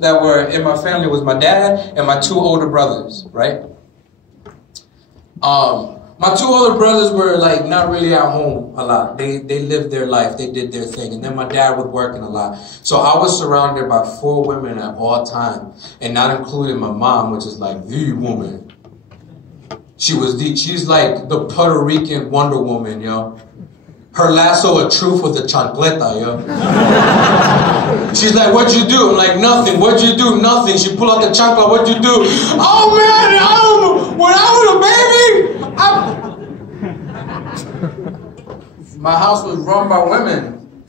that were in my family was my dad and my two older brothers, right? My two older brothers were like not really at home a lot. They lived their life, they did their thing, and then my dad was working a lot. So I was surrounded by 4 women at all times, and not including my mom, which is like the woman. She's like the Puerto Rican Wonder Woman, yo. Her lasso of truth was a chancleta, yo. She's like, what'd you do? I'm like, nothing. What'd you do? Nothing. She pulled out the chancla. What'd you do? Oh, man, when I was a baby, my house was run by women.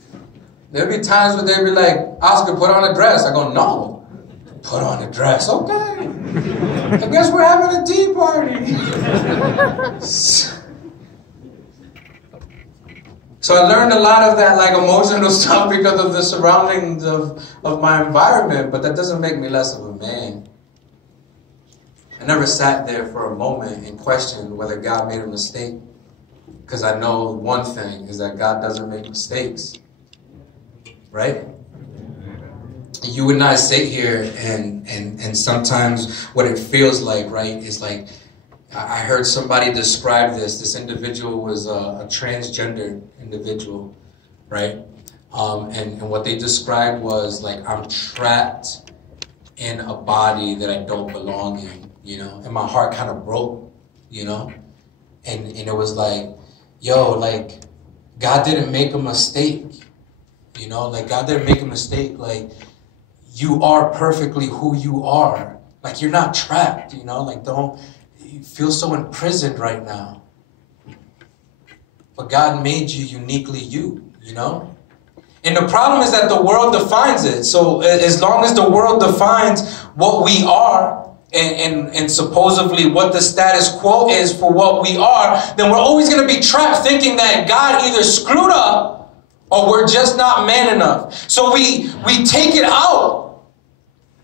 There'd be times where they'd be like, Oscar, put on a dress. I go, no. Put on a dress. Okay. I guess we're having a tea party. So I learned a lot of that like emotional stuff because of the surroundings of my environment, but that doesn't make me less of a man. I never sat there for a moment and questioned whether God made a mistake, because I know one thing is that God doesn't make mistakes, right? You and I sit here and sometimes what it feels like, right, is like, I heard somebody describe this. This individual was a transgender individual, right? And what they described was like, I'm trapped in a body that I don't belong in, you know? And my heart kind of broke, you know? And it was like, yo, like, God didn't make a mistake, you know? Like, God didn't make a mistake. Like, you are perfectly who you are. Like, you're not trapped, you know? Like, don't... You feel so imprisoned right now. But God made you uniquely you know? And the problem is that the world defines it. So as long as the world defines what we are and supposedly what the status quo is for what we are, then we're always going to be trapped thinking that God either screwed up or we're just not man enough. So we take it out.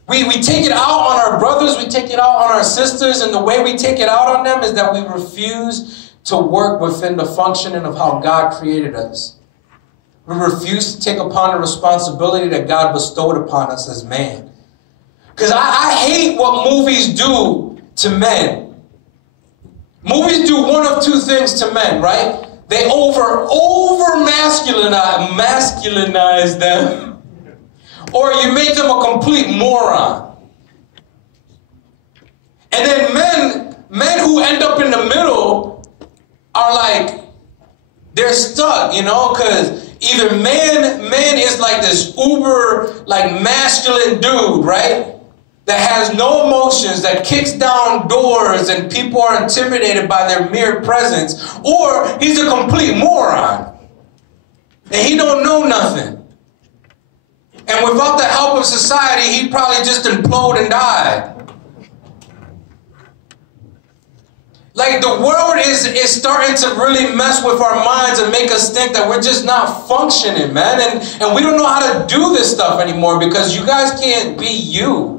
We take it out on our brothers, we take it out on our sisters, and the way we take it out on them is that we refuse to work within the functioning of how God created us. We refuse to take upon the responsibility that God bestowed upon us as man. Because I hate what movies do to men. Movies do one of two things to men, right? They over masculinize them. Or you make them a complete moron. And then men who end up in the middle are like, they're stuck, you know, because either man is like this uber, like masculine dude, right? That has no emotions, that kicks down doors and people are intimidated by their mere presence. Or he's a complete moron. And he don't know nothing. And without the help of society, he'd probably just implode and die. Like, the world is starting to really mess with our minds and make us think that we're just not functioning, man. And we don't know how to do this stuff anymore because you guys can't be you.